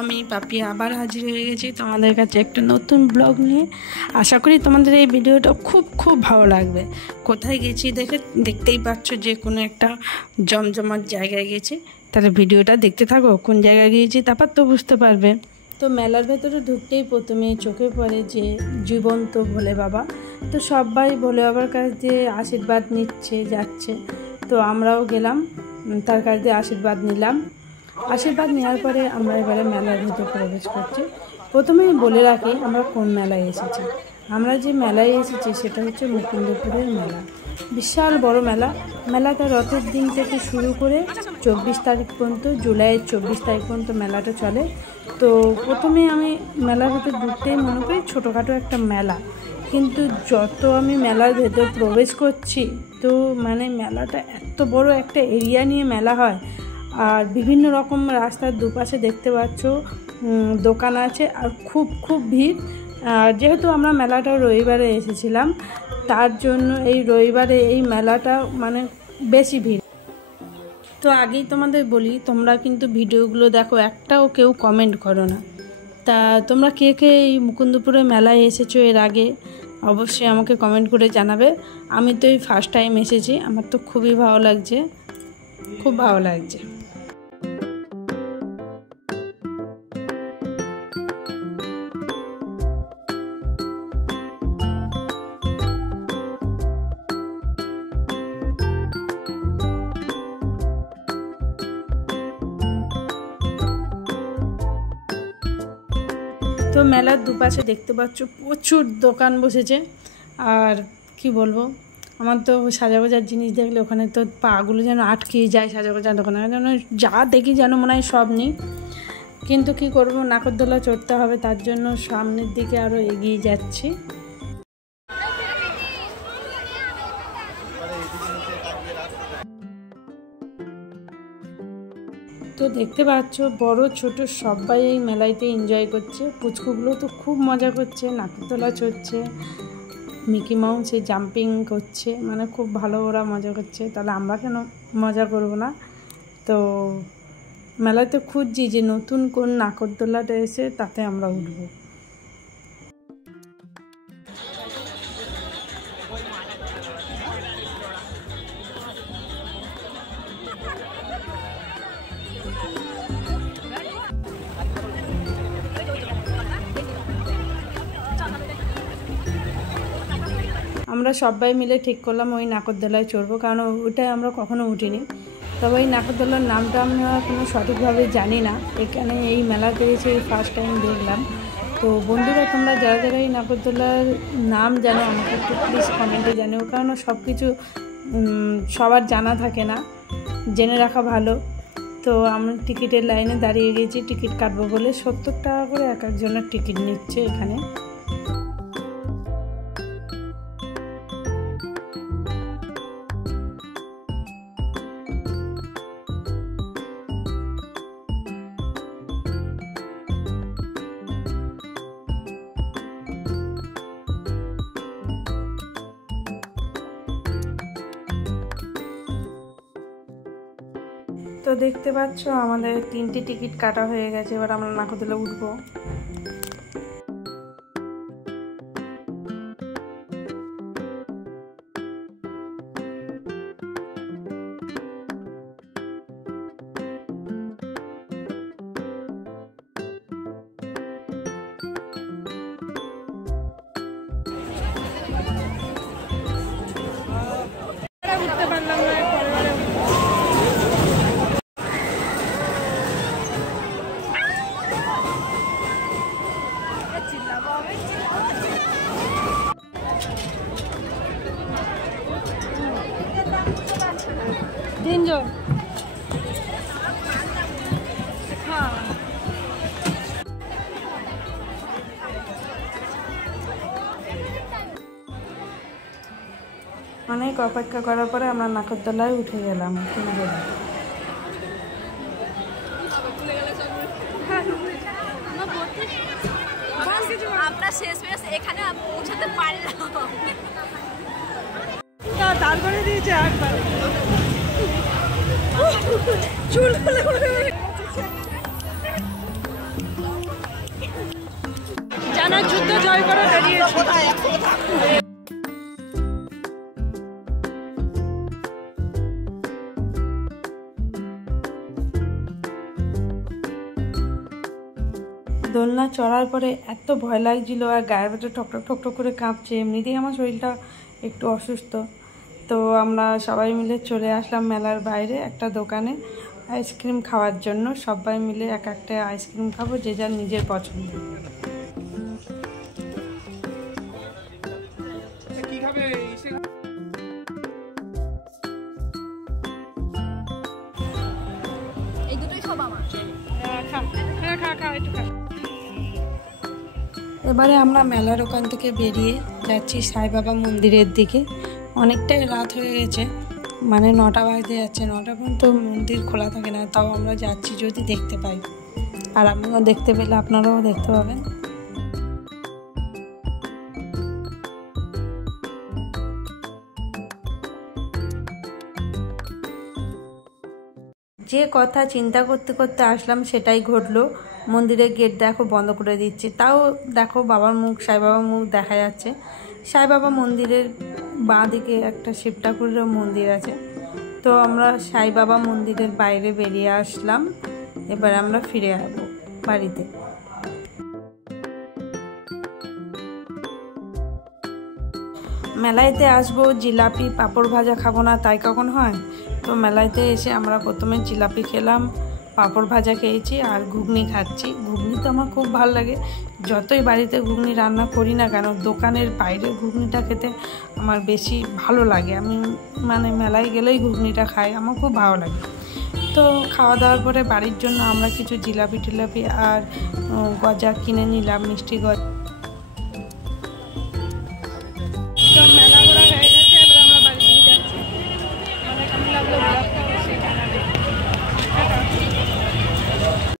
আমি পাপি আবার হাজির হয়ে গেছি তোমাদের কাছে একটা নতুন ব্লগ নিয়ে। আশা করি তোমাদের এই ভিডিওটা খুব ভালো লাগবে। কোথায় গেছি দেখতেই পাচ্ছ, যে কোনো একটা জমজমাট জায়গায় গেছি। তাহলে ভিডিওটা দেখতে থাকো, কোন জায়গায় গিয়েছি তারপর তো বুঝতে পারবে। তো মেলার ভেতরে ঢুকতেই প্রথমে চোখে পড়ে যে জীবন্ত ভোলে বাবা। তো সবাই ভোলে বাবার কাছ দিয়ে আশীর্বাদ নিচ্ছে যাচ্ছে। তো আমরাও গেলাম, তার কাছ দিয়ে আশীর্বাদ নিলাম। আশীর্বাদ নেওয়ার পরে আমরা এবারে মেলার ভেতর প্রবেশ করছি। প্রথমেই বলে রাখি আমরা কোন মেলায় এসেছি। আমরা যে মেলায় এসেছি সেটা হচ্ছে মুকুন্দপুরের মেলা। বিশাল বড় মেলা। মেলাটা রথের দিন থেকে শুরু করে 24 তারিখ পর্যন্ত, জুলাইয়ের 24 তারিখ পর্যন্ত মেলাটা চলে। তো প্রথমে আমি মেলার ভেতর ঢুকতেই মনে করি ছোটোখাটো একটা মেলা, কিন্তু যত আমি মেলার ভেতর প্রবেশ করছি তো মানে মেলাটা এত বড় একটা এরিয়া নিয়ে মেলা হয়। আর বিভিন্ন রকম রাস্তার দুপাশে দেখতে পাচ্ছ দোকান আছে, আর খুব ভিড়। যেহেতু আমরা মেলাটা রবিবারে এসেছিলাম, তার জন্য এই রবিবারে এই মেলাটা মানে বেশি ভিড়। তো আগেই তোমাদের বলি, তোমরা কিন্তু ভিডিওগুলো দেখো, একটাও কেউ কমেন্ট করো না। তা তোমরা কে এই মুকুন্দপুরের মেলায় এসেছো এর আগে অবশ্যই আমাকে কমেন্ট করে জানাবে। আমি তো এই ফার্স্ট টাইম এসেছি, আমার তো খুবই ভালো লাগছে, খুব ভালো লাগছে। তো মেলার দুপাশে দেখতে পাচ্ছ প্রচুর দোকান বসেছে। আর কি বলবো, আমার তো সাজাগোজার জিনিস দেখলে ওখানে তো পাগুলো যেন আটকে যায়। সাজাগোজার দোকানে যেন যা দেখি যেন মনে হয় সব নেই, কিন্তু কি করব, নাগরদোলা চড়তে হবে, তার জন্য সামনের দিকে আরও এগিয়ে যাচ্ছি। তো দেখতে পাচ্ছ বড় ছোট সবাই এই মেলাইতে এনজয় করছে। পুচকুগুলো তো খুব মজা করছে, নাগরদোলা চড়ছে, মিকি মাউসে জাম্পিং করছে, মানে খুব ভালো ওরা মজা করছে। তাহলে আমরা কেন মজা করব না? তো মেলাতে খুঁজছি যে নতুন কোন নাগরদোলাটা এসে তাতে আমরা উঠব। আমরা সবাই মিলে ঠিক করলাম ওই নাগরদোলায় চড়বো, কারণ ওইটাই আমরা কখনো উঠিনি। তবে এই নাগরদোলার নামটা আমরা কোনো সঠিকভাবে জানি না, এখানে এই মেলাতে এসে এই ফার্স্ট টাইম দেখলাম। তো বন্ধুরা, তোমরা যারা এই নাগরদোলার নাম জানো আমাকে একটু প্লিজ কমেন্টে জানিও, কারণ সব কিছু সবার জানা থাকে না, জেনে রাখা ভালো। তো আমি টিকিটের লাইনে দাঁড়িয়ে গেছি টিকিট কাটবো বলে। 70 টাকা করে এক একজনের টিকিট নিচ্ছে এখানে। তো দেখতে পাচ্ছ আমাদের 3টি টিকিট কাটা হয়ে গেছে, এবার আমরা নাগরদোলা উঠবো। উঠতে পারলাম না, তিনজন। হ্যাঁ, অনেক অপেক্ষা করার পরে আমরা নাগরদোলায় উঠে গেলাম। আমরা শেষমেশ এখানে পৌঁছাতে পারলাম। তারপরে দিয়েছে একবার চুল যুদ্ধ জয় করে বেরিয়েছি। দোলনা চড়ার পরে এত ভয় লাগছিল আর গায়ের ভেতরে ঠকঠক ঠকঠক করে কাঁপছে, এমনিতেই আমার শরীরটা একটু অসুস্থ। তো আমরা সবাই মিলে চলে আসলাম মেলার বাইরে একটা দোকানে আইসক্রিম খাওয়ার জন্য। সবাই মিলে এক একটা আইসক্রিম খাবো, যে যার নিজের পছন্দ। এবারে আমরা মেলার ওখান থেকে বেরিয়ে যাচ্ছি সাই বাবা মন্দিরের দিকে। অনেকটাই রাত হয়ে গেছে, মানে 9টা বাজতে যাচ্ছে। 9টা পর্যন্ত মন্দির খোলা থাকে না, তাও আমরা যাচ্ছি যদি দেখতে পাই। আর আপনারা দেখতে পেলে আপনারাও দেখতে পাবেন। যে কথা চিন্তা করতে করতে আসলাম সেটাই ঘটলো। মন্দিরের গেট দেখো বন্ধ করে দিচ্ছে, তাও দেখো বাবার মুখ, সাই বাবার মুখ দেখা যাচ্ছে। সাই বাবা মন্দিরের বাঁ দিকে একটা শিব ঠাকুরের মন্দির আছে। তো আমরা সাই বাবা মন্দিরের বাইরে বেরিয়ে আসলাম। এবার আমরা ফিরে আসবো বাড়িতে। মেলাইতে আসবো, জিলাপি পাঁপড় ভাজা খাবো না তাই কখন হয়? তো মেলাইতে এসে আমরা প্রথমে জিলাপি খেলাম, পাঁপড় ভাজা খেয়েছি আর ঘুগনি খাচ্ছি। ঘুগনি তো আমার খুব ভালো লাগে, যতই বাড়িতে ঘুগনি রান্না করি না কেন, দোকানের বাইরে ঘুগনিটা খেতে আমার বেশি ভালো লাগে। আমি মানে মেলায় গেলেই ঘুগনিটা খাই, আমার খুব ভালো লাগে। তো খাওয়া দাওয়ার পরে বাড়ির জন্য আমরা কিছু জিলাপি টিলাপি আর গজা কিনে নিলাম, মিষ্টি গজা।